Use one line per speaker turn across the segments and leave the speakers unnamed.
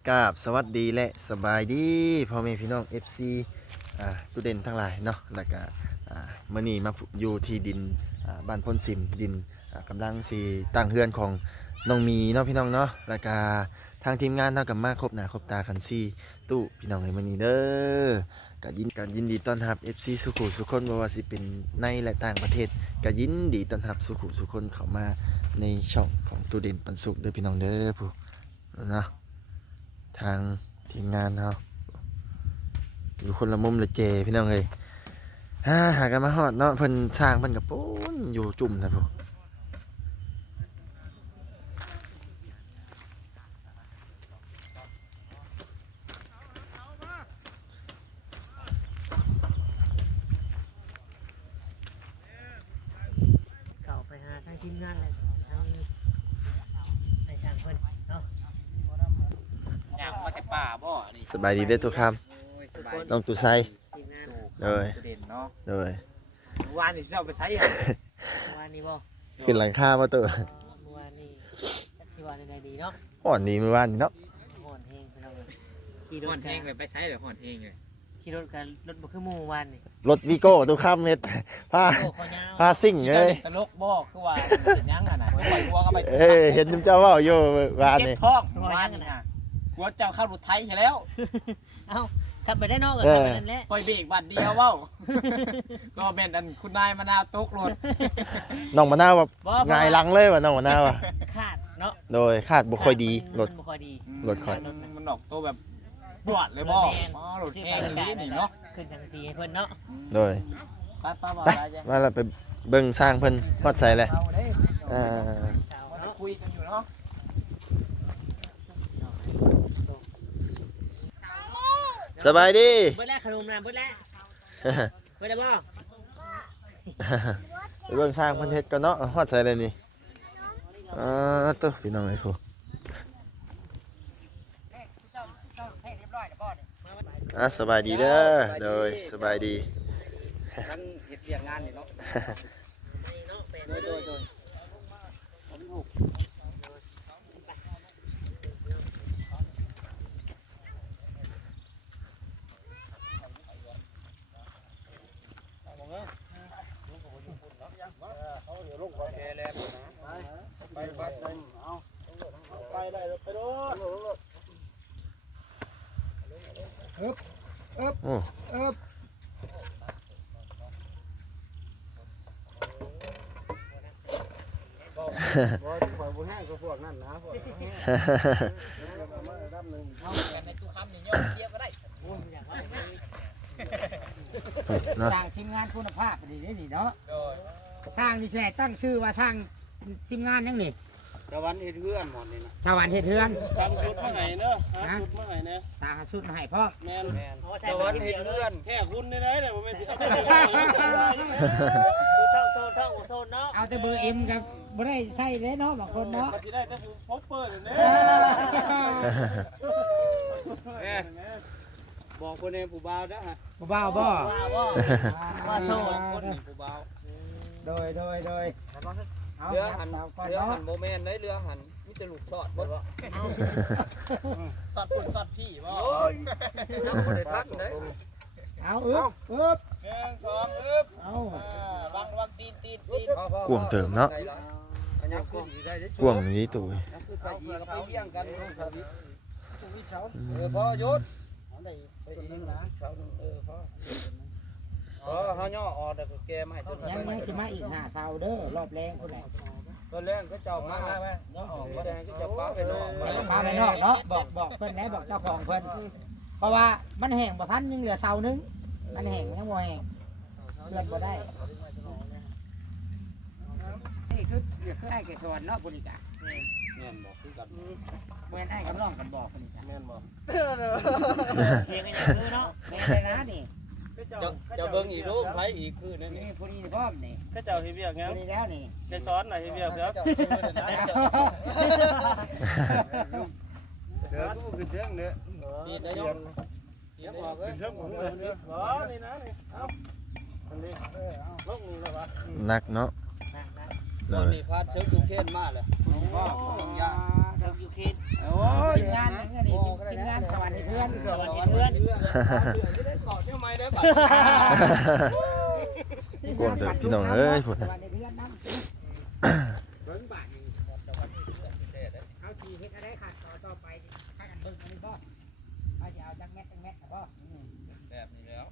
กราบสวัสดีและสบายดีพ่อแม่พี่น้อง FC ตุเด่นทั้งหลายเนาะแล้วก็มื้อนี้มาอยู่ที่ดินบ้านพ้นสิมดินกำลังสิตั้งเฮือนของน้องมีเนาะพี่น้องเนาะแล้วก็ทางทีมงานเท่ากับมาครบหน้าครบตาคันซี่ตู้พี่น้องในมื้อนี้เด้อก็ยินดีต้อนรับ FC สุขุสุคนบ่ว่าสิเป็นในและต่างประเทศก็ยินดีต้อนรับสุขุสุคนเข้ามาในช่องของตุเด่นปันสุขเด้อพี่น้องเด้อผู้เนาะทางทีมงานเขาอยู่คนละมุมละเจพี่น้องเลยหากันมาฮอดเนาะเพิ่นสร้างเพิ่นกับปูนอยู่จุ่มนะพวก
เก่าไปหาทางทีมงานเลยทางในช่างเพิ่นเนาะ
อยากมาแต่ป่าบ่นี่
สบายดีเด้อทุกค
โอ้ยสบาย
ำน้องตุไซ
ทีมงาน
เลย
เด่นเนาะ
เลย
เมื่อวานนี่สิเอาไปใช้อะ
เมื่อวานนี้บ่
ขึ้นหลังคามาตัว
เมื่อวานนี้จักสิว่าได้ดีเนาะ
อ่อนดีเมื่อวานนี่เนาะ
ห่อนแฮงพี่น้องเอ้ยขี่ร
ห่อ
ถ
น
กั
เฮ
น
งเลยไปใช้เดี๋ยวห่อนเฮงเลย
ขี่รถกันรถบ่คือหมู่เมื่อวานนี่
รถวีโก้ทุกคำเม็ดพา
โอ้ขอยาว
พาซิ่งเลย
ตลกบ่คือว่าเป็นยังอ่ะน่ะสมัยหัวก็ไป
เอ้ยเห็นเจ้าว่าอยู่วาน
เก็บ
นี่
ท้องวานน่ะหัวเจ้าเข้ารถไทยใช่แล้ว
เอ้าถ้าไปได้นอกก็ทำไปนั่นแหละ
ปล่อยเบรกบัดเดียวเว้าก็แม่นอันคุณนายมะนาวตกรถ
น้องมะนาวแบบ
บ่
หงายหลังเลยว่ะน้องมะนาวอ่ะ
ขาดเนาะ
โดยคาดบ่ค่อยดีรถ
มันบ่ค่อยดี
รถข่อย
มันออกตัวแบบบวดเลยบ่อ๋อรถแห้งเลยนี่เนาะ
ขึ้นจังสีให้เพิ่นเนาะ
โดย
ป้าบอก
ไป
ได้จ้ะ
มาแล้วไปเบิ่งสร้างเพิ่นฮอดใส่เลย
เอาเด้
อ่า
สาว
มา
เนาะ
คุยกันอยู่เนาะ
สบายดี
เบิดแล้วขนมน้ำเบิดแล้วเบิดแล้วบ่
ไปเบิ่งสร้างเพิ่นเฮ็ดก่อนเนาะฮอดใส่เลยนี่ตัวพี่น้องไอ้ผู้สบายดีเด้อโดยสบายดี
ทั้งเฮ็ดเรียงงานนี่เนาะ
เนาะเป็น
โดย
โอ้
เอากันในตู้คำนี่ย่อเทียบก็ได้
เนาะ
สร้างทีมงานคุณภาพดีนี่เนาะ
โดย
สร้างที่แท้ตั้งชื่อว่าสร้างทีมงานยังนี่
สวรรค์เฮ็ดเฮือนหมดนี่นะ
สวรรค์เฮ็ดเฮือน
ซ้ำชุดมาให้เนอะหาชุดมาให้เนอะ
ตาหาสุดมาให้พ่อ
แม่น
แม่น
สวรรค์เห็นเพื่อนแค่คุณนี่นะแต่ผมไม่ติดเอาไปเลย
ดูท่องโซนท่องโซนเนาะ
เอาแต่เบอร์เอ็มกับบ่ได้ใช่เลยเนาะบางคนเนาะ
ปฏิได้แต่ผมพบเปิดเนี่ยบอกคนเองผู้บ่าวนะฮะ
บ่บ่าวบ่
ว่าโซน
คนนี่ผู้บ่าว
โดยเอา
เรือหัน
สาวก่อน
เรือ
เนาะ
หันโมเมนต์ได้เรือหันมีแต่ลูกสอดบ่สอดปุ่นสอดพี่บ่น้ำบ่ได้ทักเด้
เอาอึ๊บ
1 2อึ๊บ
เอา
วางตีน
กวงเติมเนาะ
อันนี้ขึ้นอยู่ได้เด้
กวงนี้ตัว
คือไปอีกก็ไปเลี้ยงกันครับพ่อยุดไปอีกนะเสานึงพ่อเฮาย่อออกแต่ก็แกมาให้ต้น
ยังสิมาอีก5เท่าเด้อรอบแรงพุ่นแหละ
ต้นแรงก็เจ้ามาย่อออกแดงก็จะป้าไปนอก
ไปพาไปนอกเนาะบอกเพิ่นแล้วบอกเจ้าของเพิ่นเพราะว่ามันแห้งบ่ทันยังเหลือเสานึงมันแห้งยังบ่แห้งเพื่อนบ่ได้นี่คือไอ้แกสอนเนาะบุริกา
แม่นบ่คือกัน
เว้นไอ้กับน้องกันบอกบุริกา
แม่นบ่
เสียงกันอย่างนี้เนาะ
แม่เลยนะนี่
จะเบิ่งอีกรูปไผอีกคือนั่น
นี่
นี่
ผู้นี้พร้อมนี่
ถ้าเจ้าที่เบียกงั้น
ผู้นี้แล้วนี่
จะซ้อนหน่อยที่เบียกครับ
เด้อกูขึ้นเทิงเด้อนี่ได้ยอมนี่บ่เอ้ย
เรื่องของเงินเนี่ยอ๋อนี่นะนี่เอาอันนี้ลงนี่แล้ววะ
นักเนาะ
ตอนนี้พาเชิญดูเคนมาแล้วบ่บางอย่าง
เริ่มอยู่คิด
โอ้ย
ทีมงานอย่างเงี้ยนี่ทีมงานสวัสดีเพื่อน
สวัสดีเพื่อนจะได้ขอเที่ยวไม้ได้บัตร
กวงเด้อพี่น้องเอ้ยพุ่น
ส
น่ะ
วัสดีเพื่อนน้ำเบิ่งบาทนี่เอาทีเฮ็ดอะไรขาดต่อไปถ้ากันเบิ่งกันบ่เอาจะเอาจังแมทบ่
แบบนี้แล้ว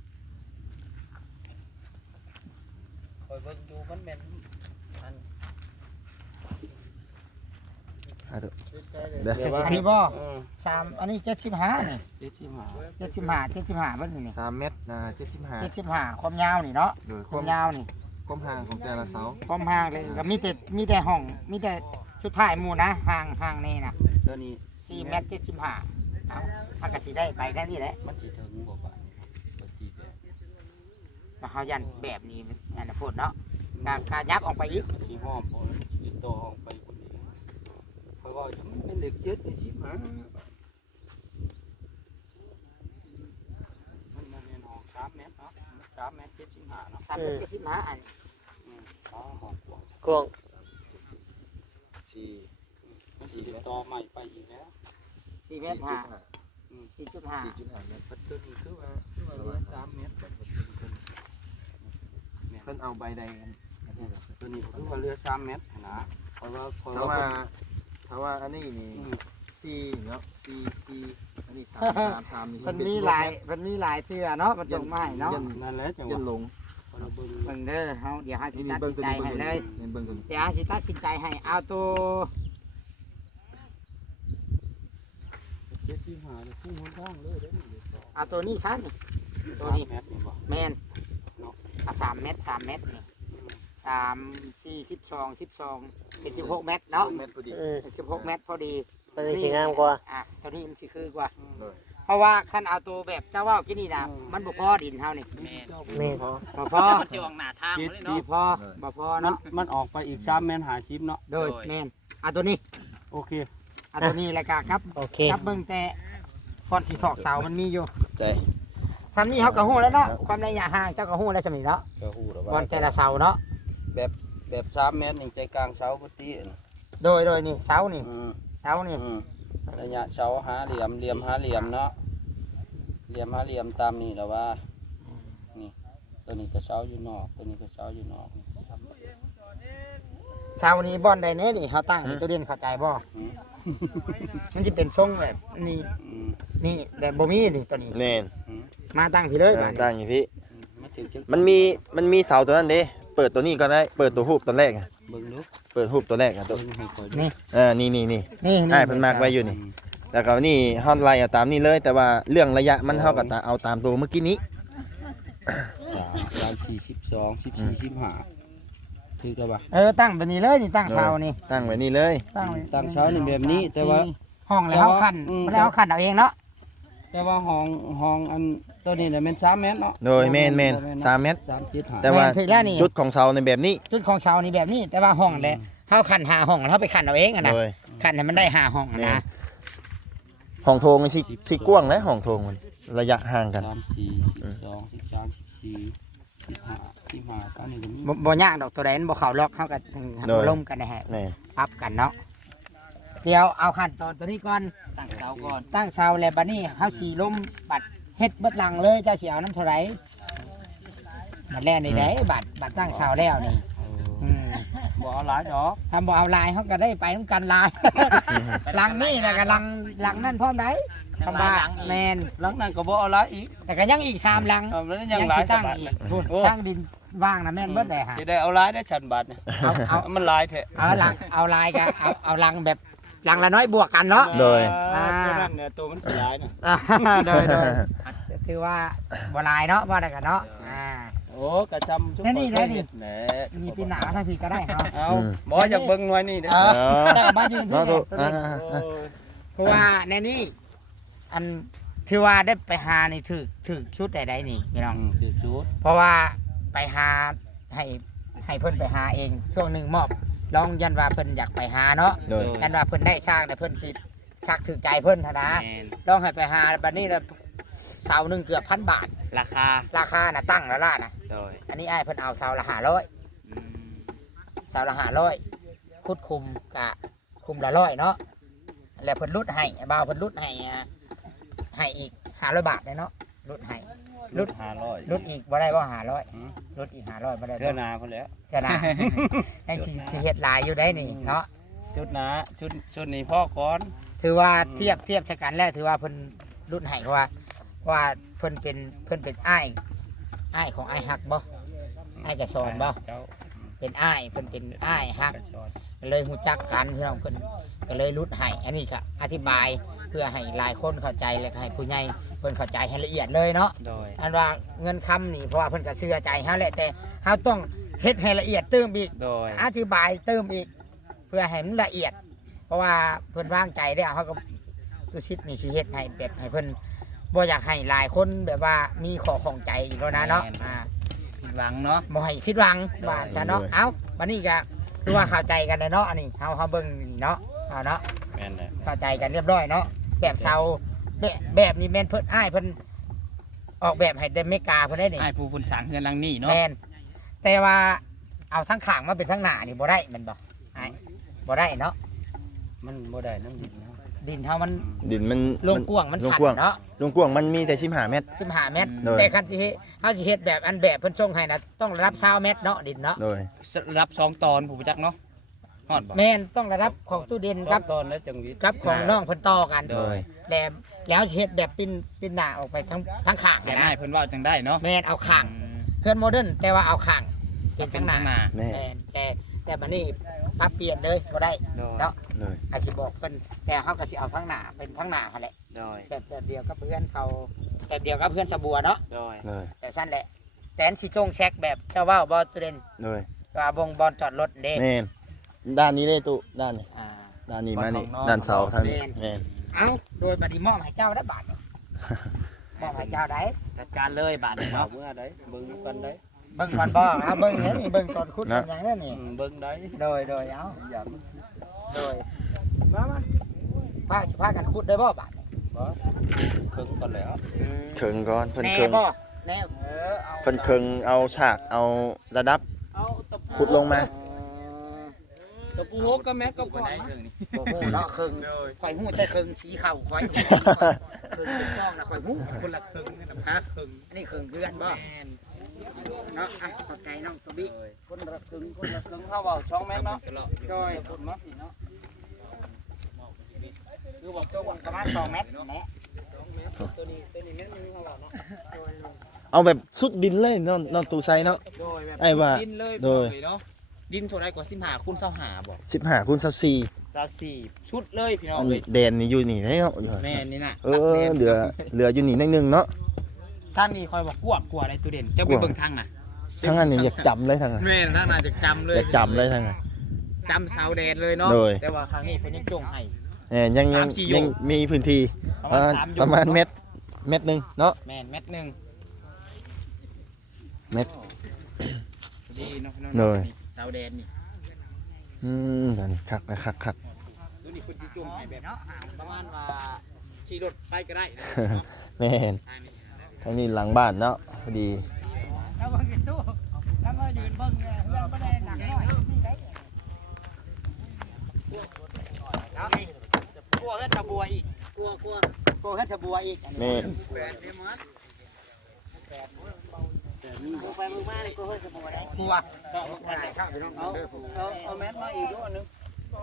คอยเบิ่งดูมันแม่นอัน
อ่ะเด้อเด้อ
อันนี้บ่
เออ
3อันนี้75นี่
เจ็ดสิบห้า
75เบิ่งนี่
3เมตร75
75ความยาวนี่เนาะ
โดยคาว
ความ มยาวนี่
ความห่างของแต่ละเสา
ความห่างเลยก็มีแต่ห้องมีแต่ชุดท้ายหมู่นะห่างนี่นะ
ตัวนี้
4เมตร75เอาถ้าก็สิได้ไปได้นี่แหละ
มันสิถึงบ่บาทปกติแบบ
มาเฮายันแบบนี้อันน่ะพูดเนาะกายับออกไปอีก
ที่ห้อมพอแล้วมันสิต่อออกไปคนนี้เพราะว่ามันเป็นเหล็กเจ็ดในสิบห้ามันมาในห้อง3 เมตรเนาะ3 เมตร 75เนาะ
3เมตร75อัน
อ๋อห้องกว้าง
กวาง
มันสิต่อใหม่ไปอีกแล้ว
4เมตร5 4.5
4.5เมตร
ปัจจุบันคือว่าเหลือ3 เมตรแบบปัจจุบัน
เพิ่นเอาใบใดกันอันนี้เหรอ
ตัวนี้คือว่าเหลือ3 เมตรนะเพราะว่า
ถ้าว่าอันนี้นี่4เนาะ4อันนี้3นี่
มันมีหลายเทื่อเนาะมันจงมาให้เนาะ
นั่นแหละจังห
ยั
วะ
นหลง
เราเบิ่ง
เบิ่งเด้อเฮาเดี๋ยวเฮาสิ
นี่
ตัด
เบิ่ง
สิน
ตัว
ใจ
นี้
ให้เลย
เบิ่งตัวนี้
เดี๋ยวเฮาสิตัดสินใจให้เอาตัว
75เนี่ยพุ่งหนทางเลยเด้อนี่
เอาตัวนี้ชั้นนี่ตัวนี้
3 เมตรนี่บ่
แม่นเอา3เมตรนี่3 4 12เป็น16เมตรเนาะ
เมตรพอดี
เป็น16เมตรพอดี
ตัวนี้สิงามกว่า
ตัวนี้มันสิคือกว่า
เลย
เพราะว่าคันเอาตัวแบบเจ้าว่าวกินนี่นะมันบ่พอดินเฮานี่
แม่น
บ่พอ
มันสิออกหน้าทาง
บ่พอบ่พอ
มัน
เนาะ
มันออกไปอีก3 เมตร50เนาะ
โดยแม่นเอาตัวนี้
โอเค
เอาตัวนี้แล้วก็ครับ
โอเค
ครับเบิ่งแต่ฟอนที่ถอกเสามันมีอยู่
ใจ
ซำนี้เฮาก็ฮู้แล้วเนาะความระยะห่างเจ้าก็ฮู้แล้วซำนี้เนาะ
ก็ฮู้แล้ว
ฟอ
ว่าน
แต่ละเสาเนาะ
แบบ3 เมตรนี่ใจกลางเสาปกติน่ะ
โดยนี่เสานี่
อืม
เสานี่
ระยะเสาหาเหลี่ยมหาเหลี่ยมเนาะเหลี่ยมหาเหลี่ยมตามนี่แล้วว่านี่ตัวนี้ก็เสาอยู่นอกตัวนี้ก็เสาอยู่นอก
เสานี้บ่อนใดแน่นี่เฮาตั้งให้ตัวเด่นเข้าใจบ่มันสิเป็นทรงแบบนี้
อืม
นี่แต่บ่มีนี่ตัวนี้
แน่น
มาตั้งพี่เลยบาดนี้
ตั้งอยู่พี่
มาถึงจุด
มันมีเสาตัวนั้นเด้เปิดตัวนี้ก็ได้เปิดตัวฮูบตัวแรกอะ
เบิ่งลูก
เปิดฮูบตัวแรกอะตัว
เบิ่งให้ก่อน
นี่
นี่
นี่
ให้เพิ่นมากไว้อยู่นี่แล้วก็นี่ฮอนไลน์เอาตามนี้เลย แต่ว่าเรื่องระยะมันเท่ากับเอาตามตัวเมื่อกี้นี้
14 คือกันป่ะ
ตั้งแบบนี้เลยนี่ตั้งเสานี่
ตั้งไว้นี่เลย
ตั้งเสานี่แบบนี้แต่ว่า
ห้องแล้วเฮาคันแล้วเฮาคันเอาเองเนาะ
แต่ว่าห้องอันตัวนี้น่ะแม่น3 เมตรเนาะ
โดยแม่น3เมตร
3.5
แต่ว่า
แม่นถึงแล้วนี่
จุดของเสาในแบบนี้
จุดของเสานี่แบบนี้ แต่ว่าห้องแหละเฮาคันหาห้องแล้วเฮาไปคันเอาเองอะนะ
โดย
คันให้มันได้หาห้องอะ
แม่
นะ
น ห้องโถงนี่สิกว้างนะห้องโถงมันระยะห่างกัน
15 3นี่ก็มี
บ่ยากดอกตัวใดมันบ่เข้าล็อกเฮาก็
โดย
ล่มกันนะฮะ
แม่น
ปรับกันเนาะเดี๋ยวเอาขั้นตอนตัวนี้ก่อน
ตั้งเสาก่อน
ตั้งเสาแล้วบัดนี้เฮาสิล้มบัดเฮ็ดเบิดหลังเลยเจ้าสิเอาน้ำเท่าไหร่บัดแรกนี่ได้บัดตั้งเสาแล้วนี่อืม
บ่เอาหลายดอก
ทำบ่เอาลายเฮาก็ได้ไปนํกันลาย หลังนี่แล้วก็หลังนั่นพร้อมได้คำว่าแม่น
หลังนั้นก็บ่เอาหลายอีก
แต่ก็ยังอีก3หลัง
เอาแล้วยังหลาย
สิตั้ง
บาท
อี
นะ
กพูด
โอ้
ตั้งดินว่างนะแม่นเบิดได้ฮะ
สิได้เอาหลายได้ฉันบาทเนี่ย
เอา
มันหลายแท้
เอาลายก็เอาหลังแบบหลังละน้อยบวกกันเนาะ
โดย
ตัวนั้นเนี่ยตัวมันสิหลายน่ะ
โดยถือว่าบลายเนาะว่าได้กันเนาะ
โอ้กระจำชุบ
นี่ได้ดิ
แหละ
มีปีหนาถ้าพี่ก็ได้เนาะ
เอาบ่อยากเบิ่งหน่วยนี่เด้อ
แต่มายืน
เนาะ
ที่
ตั
เนี่
วย
โอ้ย
เพราะว่าในนี้อันถือว่าได้ไปหานี่ถือชุดใดๆนี่พี่น้อง
ติดชุด
เพราะว่าไปหาให้เพิ่นไปหาเองช่วงหนึ่งมอบลองยันว่าเพิ่นอยากไปหาเนาะ
โดย
ยันว่าเพิ่นได้ช่างแต่เพิ่นสิชักถือใจเพิ่นหั้นนะ
แม่น
ลองให้ไปหาบัดนี้แล้วเสาหนึ่งเกือบ1,000 บาท
ราคา
ราคาน่ะตั้งแล้วล่ะนะ
โดย
อันนี้อ้ายเพิ่นเอาเสาละ500เสาละ500คุดคุมกะคุมละ100เนาะแล้วเพิ่นลดให้บ่าวเพิ่นลดให้อีก500 บาทเลยเนาะลดให้
รุ่น500
ลดอีกบ่ได้บ่500ลดอีก500บ่ได้
เทื่อหนาพุ่นแล้ว
เทื่อหน้ายังสิเฮ็ดหลายอยู่ได้นี่เนาะ
ชุดหนาชุดนี้พ่อก่อน
ถือว่าเทียบใช้กันแล้วถือว่าเพิ่นลดให้เพราะว่าเพิ่นเป็นอ้ายของอ้ายฮักบ่อ้ายกระสอนบ่
เจ้า
เป็นอ้ายเพิ่นเป็นอ้ายฮัก
กระสอน
ก็เลยฮู้จักกันพี่น้องเพิ่นก็เลยรุดให้อันนี้ก็อธิบายเพื่อให้หลายคนเข้าใจและให้ผู้ใหญ่เพิ่นเข้าใจให้ละเอียดเลยเนาะ
โดย
อันว่าเงินคำนี่เพราะว่าเพิ่นก็เชื่อใจเฮาแหละแต่เฮาต้องเฮ็ดให้ละเอียดเติมอีก
โดย
อธิบายเติมอีก เพื่อให้มันละเอียด เพราะว่าเพิ่นวางใจได้เฮาก็ตุชิดนี่สิเฮ็ดให้แบบให้เพิ่นบ่อยากให้หลายคนแบบว่ามีข้อข้องใจอีกแล้วนะเนาะ
ผิดหวังเนาะ
บ่ให้ผิดหวังว่าซะเนาะเอ้าวันนี้ก็คือว่าเข้าใจกันแล้วเนาะอันนี้เฮาเบิ่งนี่เนาะเอาเนาะ
แม่นแหละ
เข้าใจกันเรียบร้อยเนาะแบบเซาแบบนี้แม่นเพิ่นอ้ายเพิ่นออกแบบให้เดเมกาเพิ่นได้นี่
อ้ายผู้ฝุ่นสร้างเฮือนหลังนี้เนาะ
แม่นแต่ว่าเอาทั้งข้างมาเป็นทั้งหน้านี่บ่ได้แม่นบ่อ้ายบ่ได้เนาะ
มันบ่ได้น้ำดินนะ
ดินเฮามัน
ดินมัน
ลงกว้างมันชัน
ลงกว้าง
เนาะ
ลงกว้างมันมีแต่15เมตร
15 เมตร
โดย
แต่คันสิเฮาสิเฮ็ดแบบอันแบบเพิ่นส่งให้นะต้องระดับ20 เมตรเนาะดินเนาะ
โดย
รับ2ตอนผู้จักเนาะฮอดบ่
แม่นต้องระดับของตู้ดิน
ค
ค
รั
รั
บบ ตอนแล้วจังวิทย์
กับของน้องเพิ่นต่อกัน
โดย
แล้วสิเฮ็ดแบบปิ้นหน้าออกไปทั้งข้าง
แต่
นะ
นายเพิ่นเว้าจังได้เนาะ
แม่นเอาข้างเพื่อนโมเดิร์นแต่ว่าเอาข้างเป็น
เป็
ทั้
น
งหน้า
ข้างหน้า
แม่
แม่นแต่บัดนี้ปรับเปลี่ยนเลยบ่ได้
โดย
เนาะ
โดย
อาจสิบอกเพิ่นแต่เฮาก็สิเอาทั้งหน้าเป็นทั้งหน้าหั่นแหละ
โดย
แบบเดียวกับเพื่อนเขาแบบเดียวกับเพื่อนสะบัวเนาะ
โดย
โดย
แต่สั้นแหละแต่อันสิจงแช็กแบบเจ้าเว้าบ่ตุเด่น
โดย
ว่าบงบอลจอดรถเด้
แม่นด้านนี้เลยตุด้านนี้
อ่า
ด้านนี้มานี่
ของน้อง
ด้านเสาทางนี้
แม่น
แม่น
เอาโดยบัดนี้มอบให้เจ้าได้บาทนี่ มอบให้เจ้าได้
จัดการเลยบาดนี้
เอา
เนาะ
เมื่อใดเบิ่งกันได้
เบิ่งก่อนบ่เอาเบิ่งเนี่ยนี่เบิ่งตอนคุดเป็นหยังเนี่ยนี่
เบิ่งได้
โดยเอา
อย่า
โดย
มา
พากันคุดได้บ่บาทนี่
ครึ่งก่อนแล้ว
เคิงก่อนเพิ่น
แน่
เคิง
บ่แน่
เอา
เพิ่นเคิงเอาฉากเอาระดับ
เอาตะปู
ขุดลงมา
ตะปูโฮกก็แม็กก็ก่อน
ได้
นะ
เรื่องนี้
บ่ฮู้เนาะครึ่งข่อยฮู้แต่ครึ่งสีขาวข่อยครึ่งเป็นฟองนะข่อยฮู้
คนละครึ่งนี่นะ
ฮะอันนี้ครึ่งเดือนบ่เนาะอ่ะขอบใจน้องตัวบิ
คนละครึ่งเฮาเว้าช่องแม็กเนาะ
โดย
คนมาพี่เนาะ
คือบอกตัวประมาณ2 เมตรแหละ
ตัวนี้แม่นมีเฮาเว้าเนาะ
เอาแบบสุดดินเลยนอนตูไซเนาะ
โดยแบบ
ไอ้ว่า
ดินเลย
โดย
เนาะดินเท่าไรกว่า15คูณ25บ่
15คูณ24
24ชุดเลยพี่น้อง
อัน
เลย
แดนนี่อยู่นี่เนาะ
แม่นี่น่ะ
เออเหลืออยู่นี่นิดนึงเนาะ
ทางนี้คอยบอกกลัวได้ตัวเด่นเจ้าไปเบิ่งทางน่ะ
ทั้งอันนี้อยากจำเลยทั้งอัน
แม่ทางน่ะจะจำเลย
อยากจำเลยทั้งอัน
จำเสาแดนเลยเนาะ
โดย
แต่ว่าครั้งนี้เพิ่นยังจงให้
ยัง
3-4โย
ยังมีพื้นที่
ประมาณ3โย
ประมาณเม็ดหนึงเนาะ
แม่นเม็ดหนึง
เม็ด
ดีเนาะพี่น้อง
โดย
นี่เสาแดนนี่
อันนี้คักคัก
ตัวนี้เพิ่นสิจงให้แบบประมาณว่าขี่รถไปก็ได้นะ
แม่น
ทางนี้
อันนี้หลังบ้านเนาะพอดี
แล้วเบิ่งกินตู้แล้วมายืนเบิ่งเนี่ยเพื่อนบ่ได้หนักน้อยนี่ได้เนาะกลัวเฮ็ดสะบัวอีกกลัวเฮ็ดสะบัวอีก
แม่น
แปดนี่มัน
ไปมือมานี่กลัวเฮ็ดสะบัวได้กลัวได้ครับพี่น้องเด้อผม
เอาแม็กมาอีกด้วยนึง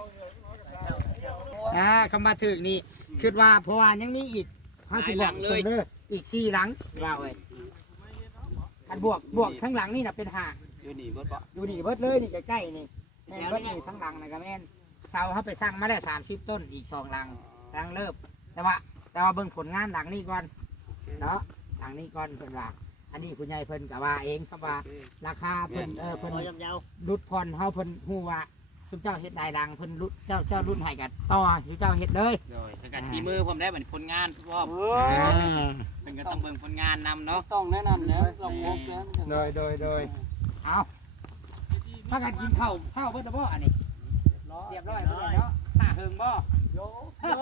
คำว่าถึกนี่คิดว่าเพราะว่ายังมีอีกเฮาสิบอกเพิ่นเด้ออีก4หลังว่าเอ้ยอันบวกข้างหลังนี่น่ะเป็นห้า
อยู่นี่เบิดบ่
อยู่นี่เบิดเลยนี่ใกล้ๆนี่แม่นเบิดนี่ทั้งหลังนะก็แม่นเสาเขาไปสร้างมาได้30 ต้นอีก2หลังเริ่มแต่ว่าเบิ่งผลงานหลังนี้ก่อนเนาะหลังนี้ก่อนเพิ่นว่าอันนี้คุณยายเพิ่นก็ว่าเองครับว่าราคาเพิ่นเพิ่นรุดผ่อนเฮาเพิ่นฮู้ว่าสุเจ้าเฮ็ดได้หลังเพิ่นรุดเจ้ารุ่นให้กันต่อสุเจ้าเฮ็ดเลย
โดยถ้ากับสีมือผมได้เหมือนผลงานพร้อม เพิ่นก็ต้องเบิ่งผลงานนำเนาะ
ต้องแนะนำเนี่ยต้องโฮกเนี่ย
โดยเอาถ้ากันกินข้าวเบิดบ่อันนี้เรียบร้อยเบิดเนาะถ้าเฮิงบ่
โย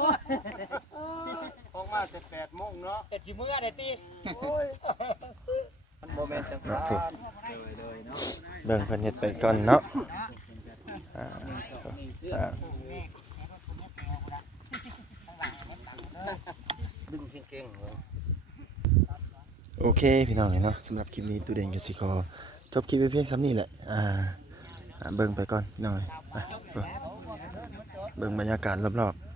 คงมาจะ8โมงเนาะ
แต่สิมื้อได้ติ
มันบ่แม่นจัง
เนาะ
ซั่น
เบิ่งเพิ่นเฮ็ดไปก่อนเนาะอ่าโอเคพี่น้องเนาะสำหรับคลิปนี้ตูเด่นกับสิขอจบคลิปไว้เพียงซ้ำนี้แหละเบิ่งไปก่อนหน่อยเบิ่งบรรยากาศรอบๆ